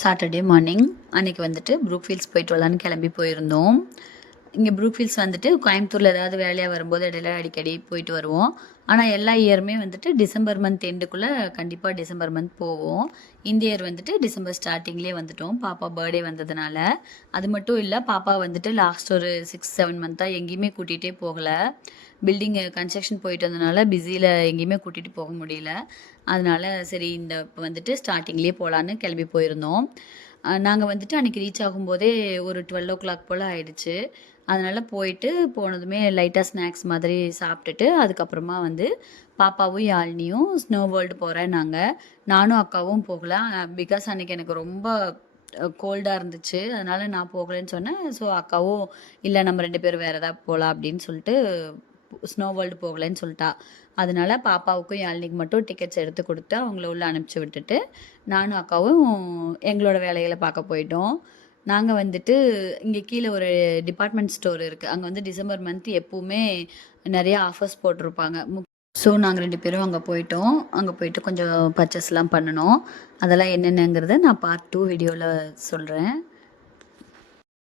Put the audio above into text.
Saturday morning அன்றைக்கி வந்துட்டு ப்ரூக்ஃபீல்ட்ஸ் போயிட்டு வரலான்னு கிளம்பி போயிருந்தோம். இங்கே ப்ரூக்ஃபீல்ட்ஸ் வந்துட்டு கோயம்புத்தூரில் ஏதாவது வேலையாக வரும்போது இடையில அடிக்கடி போயிட்டு வருவோம். ஆனால் எல்லா இயருமே வந்துட்டு டிசம்பர் மந்த் எண்டுக்குள்ளே கண்டிப்பாக டிசம்பர் மந்த் போவோம். இந்த இயர் வந்துட்டு டிசம்பர் ஸ்டார்டிங்லேயே வந்துட்டோம், பாப்பா பர்த்டே வந்ததுனால. அது மட்டும் இல்லை, பாப்பா வந்துட்டு லாஸ்ட் ஒரு 6-7 மந்த்தாக எங்கேயுமே கூட்டிகிட்டே போகலை. பில்டிங்கு கன்ஸ்ட்ரக்ஷன் போயிட்டு வந்ததுனால பிஸியில் எங்கேயுமே கூட்டிகிட்டு போக முடியல. அதனால் சரி இந்த இப்போ வந்துட்டு ஸ்டார்டிங்லேயே போகலான்னு கிளம்பி போயிருந்தோம். நாங்கள் வந்துட்டு அன்றைக்கி ரீச் ஆகும்போதே ஒரு 12 போல் ஆயிடுச்சு. அதனால் போயிட்டு போனதுமே லைட்டாக ஸ்நாக்ஸ் மாதிரி சாப்பிட்டுட்டு அதுக்கப்புறமா வந்து பாப்பாவும் யாழினியும் ஸ்னோ வேர்ல்டு போகிறேன்னாங்க. நானும் அக்காவும் போகல. பிகாஸ் அன்றைக்கி எனக்கு ரொம்ப கோல்டாக இருந்துச்சு. அதனால் நான் போகலைன்னு சொன்னேன். ஸோ அக்காவும் இல்லை நம்ம 2 பேரும் வேறு ஏதாவது போகலாம் அப்படின்னு சொல்லிட்டு ஸ்னோ வேர்ல்டு போகலைன்னு சொல்லிட்டா. அதனால பாப்பாவுக்கும் யாழினிக்கு மட்டும் டிக்கெட்ஸ் எடுத்து கொடுத்து அவங்கள உள்ளே அனுப்பிச்சி விட்டுட்டு நானும் அக்காவும் எங்களோட வேலைகளை பார்க்க போயிட்டோம். நாங்கள் வந்துட்டு இங்கே கீழே ஒரு டிபார்ட்மெண்ட் ஸ்டோர் இருக்குது. அங்கே வந்து டிசம்பர் மந்த் எப்போவுமே நிறைய ஆஃபர்ஸ் போட்டிருப்பாங்க. ஸோ நாங்கள் 2 பேரும் அங்கே போயிட்டோம். அங்கே போயிட்டு கொஞ்சம் பர்ச்சேஸ்லாம் பண்ணினோம். அதெல்லாம் என்னென்னங்கிறத நான் பார்ட் 2 வீடியோவில் சொல்கிறேன்.